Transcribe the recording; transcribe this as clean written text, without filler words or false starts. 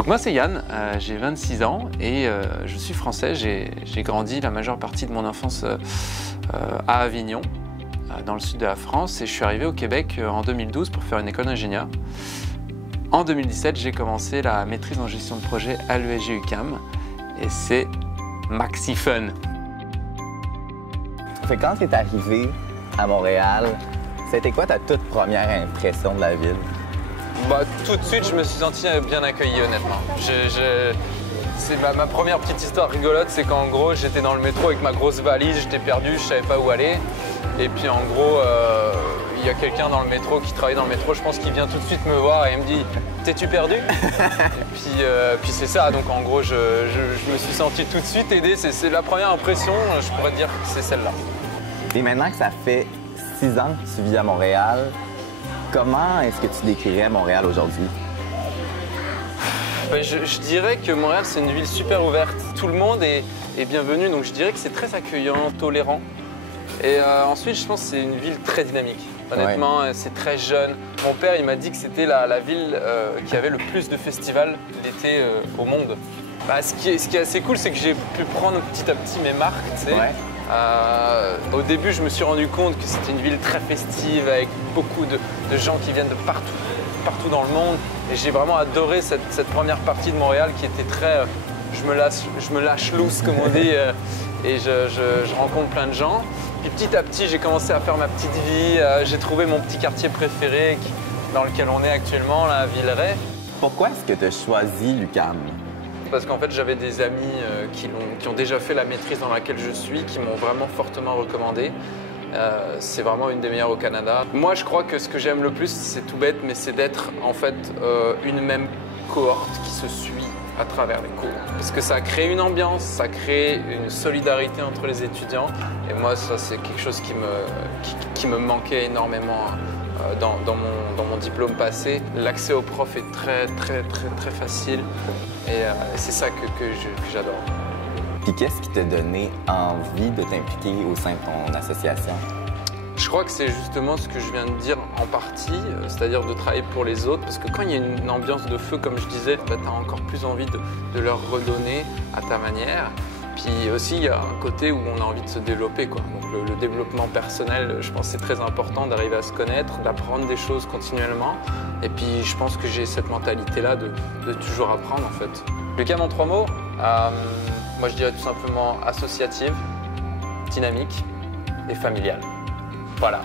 Donc moi c'est Yann, j'ai 26 ans et je suis français. J'ai grandi la majeure partie de mon enfance à Avignon, dans le sud de la France, et je suis arrivé au Québec en 2012 pour faire une école d'ingénieur. En 2017, j'ai commencé la maîtrise en gestion de projet à l'ESG UQAM et c'est maxi fun. Quand tu es arrivé à Montréal, c'était quoi ta toute première impression de la ville? Bah, tout de suite, je me suis senti bien accueilli, honnêtement. C'est ma première petite histoire rigolote, c'est qu'en gros, j'étais dans le métro avec ma grosse valise, j'étais perdu, je savais pas où aller. Et puis en gros, il y a quelqu'un dans le métro qui travaille dans le métro, je pense qu'il vient tout de suite me voir et il me dit « T'es-tu perdu ?» Et puis c'est ça, donc en gros, je me suis senti tout de suite aidé. C'est la première impression, je pourrais dire que c'est celle-là. Et maintenant que ça fait 6 ans que tu vis à Montréal, comment est-ce que tu décrirais Montréal aujourd'hui? Ben, je dirais que Montréal, c'est une ville super ouverte. Tout le monde est bienvenu, donc je dirais que c'est très accueillant, tolérant. Et ensuite, je pense que c'est une ville très dynamique. Honnêtement, ouais. C'est très jeune. Mon père, il m'a dit que c'était la ville qui avait le plus de festivals l'été au monde. Bah, ce qui est assez cool, c'est que j'ai pu prendre petit à petit mes marques, tu sais. Ouais. Au début, je me suis rendu compte que c'était une ville très festive, avec beaucoup de gens qui viennent de partout dans le monde. Et j'ai vraiment adoré cette première partie de Montréal qui était très... je me lâche loose, comme on dit, et je rencontre plein de gens. Puis petit à petit, j'ai commencé à faire ma petite vie. J'ai trouvé mon petit quartier préféré dans lequel on est actuellement, là, à Villeray. Pourquoi est-ce que tu as choisi l'UQAM? Parce qu'en fait, j'avais des amis qui ont déjà fait la maîtrise dans laquelle je suis, qui m'ont vraiment fortement recommandé. C'est vraiment une des meilleures au Canada. Moi, je crois que ce que j'aime le plus, c'est tout bête, mais c'est d'être en fait une même cohorte qui se suit à travers les cours. Parce que ça crée une ambiance, ça crée une solidarité entre les étudiants. Et moi, ça, c'est quelque chose qui me manquait énormément dans mon diplôme passé. L'accès aux profs est très facile. Et c'est ça que j'adore. Puis qu'est-ce qui t'a donné envie de t'impliquer au sein de ton association? Je crois que c'est justement ce que je viens de dire en partie, c'est-à-dire de travailler pour les autres, parce que quand il y a une ambiance de feu, comme je disais, bah, tu as encore plus envie de leur redonner à ta manière. Puis aussi, il y a un côté où on a envie de se développer, quoi. Donc le développement personnel, je pense que c'est très important d'arriver à se connaître, d'apprendre des choses continuellement. Et puis je pense que j'ai cette mentalité-là de toujours apprendre, en fait. L'UQAM en 3 mots, moi je dirais tout simplement associative, dynamique et familiale. Voilà.